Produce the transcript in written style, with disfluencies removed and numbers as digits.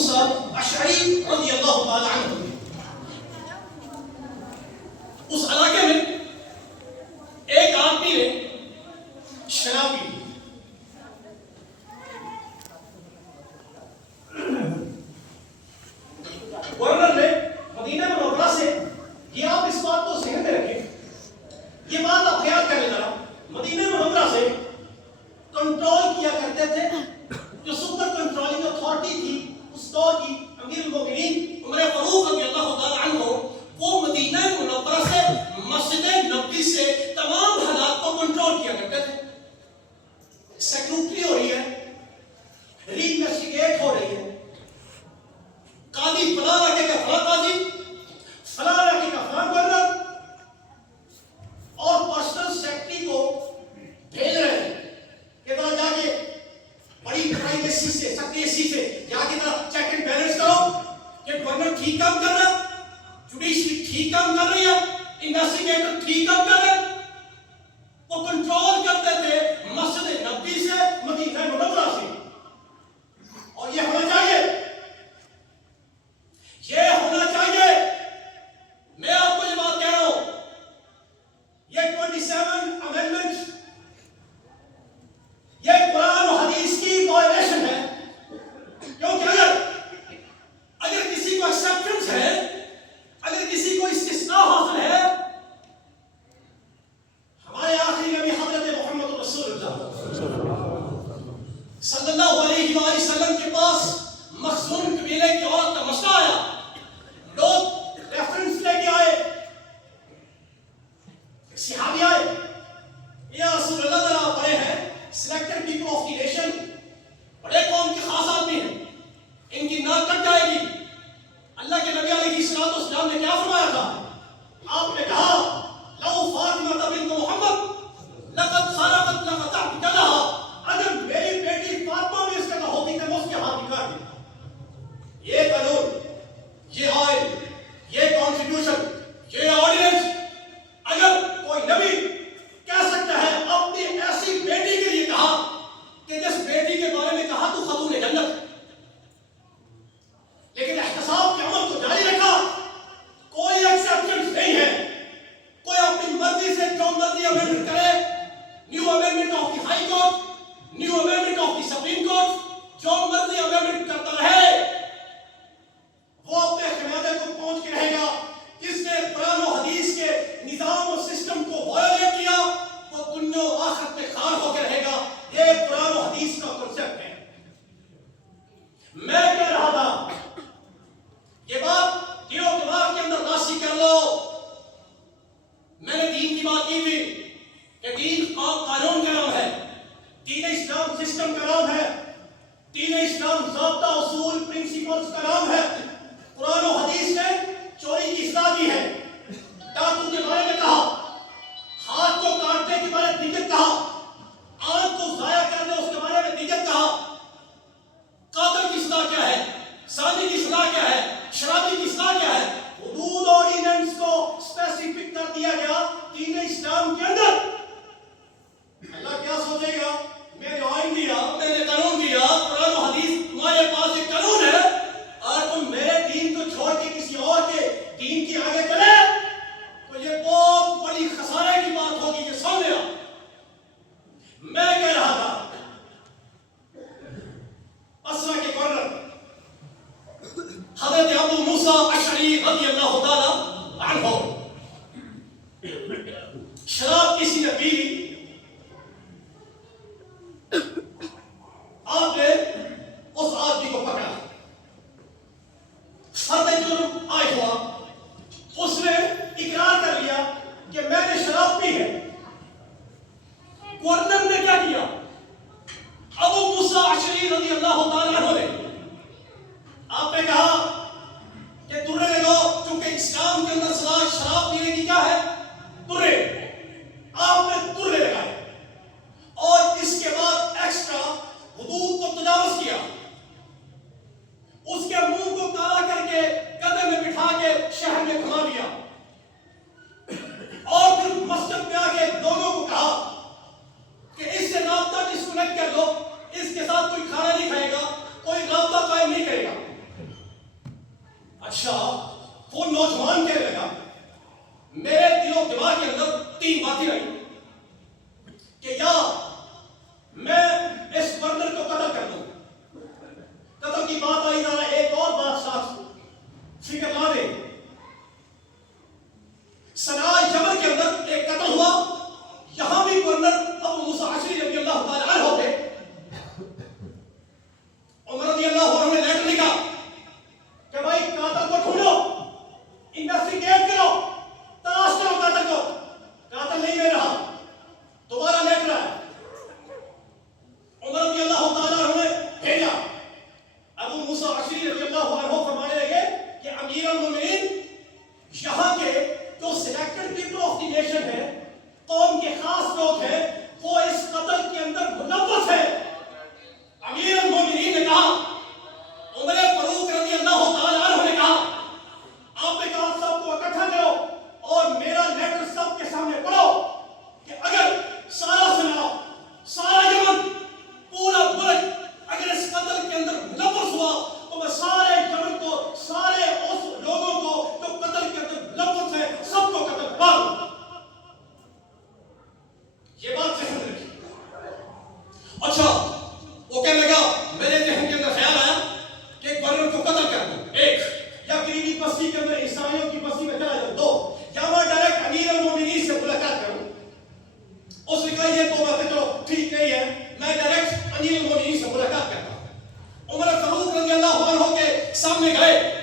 موسیٰ اشعری رضی اللہ تعالی عنہ اس علاقے میں ایک آدمی نے شراب پی. گورنر نے مدینہ منورہ سے، یہ آپ اس بات کو ذہن میں رکھیں، یہ بات آپ خیال کریں ذرا، مدینہ منورہ سے کنٹرول کیا کرتے تھے جو سپر کنٹرولنگ اتھارٹی تھی اس دور کی امیر المومنین عمر فاروق رضی اللہ تعالی عنہ، وہ مدینہ منورہ سے مسجد نبوی سے تمام حالات کو کنٹرول کیا کرتے تھے. سیکیورٹی ہو رہی ہے، ری انویسٹیگیٹ ہو رہی ہے، قاضی فلاں علاقے کا فلاں قاضی، فلاں علاقے کا فلاں گورنر، اور پرسنل سیکرٹری کو بھیج رہے ہیں کہ ذرا جا کے بڑی پرائیویسی سے سیکریسی سے جا کے ذرا چیک اینڈ بیلنس کرو کہ گورنر ٹھیک کام کر رہا ہے، جوڈیشری ٹھیک کام کر رہی ہے، انویسٹیگیٹر ٹھیک کام کر رہے ہیں. وہ کنٹرول کرتے تھے مسجد نبوی سے مدینہ منورہ سے. اور یہ ہونا چاہیے، یہ ہونا چاہیے. میں آپ کو یہ بات کہہ رہا ہوں، یہ 27 امینڈمنٹ یہ قرآن و حدیث کی وائلیشن ہے. کیونکہ اگر کسی کو ایکسیپٹنس ہے، اگر کسی کو استثناء حاصل ہے، ہمارے آخری نبی حضرت محمد رسول اللہ صلی اللہ علیہ وآلہ وسلم کے پاس مخزوم قبیلے کی عورت کا مسئلہ آیا. لوگ ریفرنس لے کے آئے، صحابی آئے، یا رسول اللہ ذرا بڑے ہیں، selected people of the nation, بڑے قوم کے خاص آدمی ہیں، ان کی ناک کٹ جائے گی. اللہ کے نبی علیہ الصلوۃ والسلام نے کیا فرمایا تھا؟ آپ نے کہا لو فاطمہ بنت محمد لقد سرقت لقطعت يدها، اگر میری بیٹی فاطمہ بھی اس کا ہوتی تو میں اس کے ہاتھ نکال دیتا. یہ قانون، یہ آئین، یہ کانسٹیٹیوشن، یہ آرڈیننس اگر کوئی نبی کہہ سکتا ہے اپنی ایسی بیٹی کے لیے کہا کہ جس بیٹی کے بارے میں کہا تو خاتون جنت، لیکن احتساب کے عمل کو جاری رکھا، کوئی ایکسیپشنز نہیں ہے. کوئی اپنی مرضی سے جو مرضی امینڈمنٹ کرے، new amendment of the high court, new amendment of the supreme court, جو مرضی امینڈمنٹ کرتا رہے، وہ اپنے خمیازے کو پہنچ کے رہے گا. جس نے قرآن و حدیث کے نظام و سسٹم کو وائلیٹ کیا وہ دنیا و آخرت میں خار ہو کے رہے گا. یہ قرآن و حدیث کا کنسپٹ ہے. میں کہہ رہا تھا یہ بات دل و دماغ کے اندر راسخ کر لو. میں نے دین کی بات کی تھی کہ دین قانون کا نام ہے، دین اسلام سسٹم کا نام ہے، دین اسلام ضابطہ اصول پرنسپلز کا نام ہے. قرآن و حدیث نے چوری کی اصلاح کی ہے، ڈاکو کے بارے میں کہا، ہاتھ کو کاٹنے کے بارے میں دیگر کہا، آنکھ کو ضائع کرنے اس کے بارے میں دیگر کہا. قاتل کی اصلاح کیا ہے، زانی کی اصلاح کیا ہے، شرابی کی اصلاح کیا ہے. حدود آرڈیننس کو اسپیسیفک کر دیا گیا دین اسلام کے اندر. اللہ کیا سوچے گا، میں نے آئین دیا، میں نے قانون دیا، قرآن و حدیث تمہارے پاس ایک قانون ہے، اور تم میرے دین کو چھوڑ کے کسی اور کے دین کی آگے چلے تو یہ بہت بڑی خسارے کی بات ہوگی. یہ سن لیا. میں کہہ رہا تھا اسرا کے گورنر حضرت ابو موسیٰ اشعری رضی اللہ تعالی عنہ، شراب کسی نے پی لی. آپ نے اس آدمی کو پکڑا، فرد جرم عائد ہوا، اس نے اقرار کر لیا کہ میں نے شراب پی ہے. گورنر نے کیا کیا؟ ابو موسیٰ اشعری رضی اللہ تعالی عنہ نے آپ نے کہا کہ ترے لگو، چونکہ اسلام کے اندر سزا شراب پینے کی کیا ہے؟ ترے. آپ نے ترے لگائے اور اس کے بعد ایکسٹرا حدود کو تجاوز کیا. اس کے منہ کو کالا کر کے گدھے میں بٹھا کے شہر میں گھما دیا، اور پھر مسجد میں آ کے لوگوں کو کہا کہ اس سے رابطہ ڈسکنیکٹ کر لو، اس کے ساتھ کوئی کھانا نہیں کھائے گا، کوئی رابطہ قائم نہیں کرے گا. مسلمان ہو کے سامنے گئے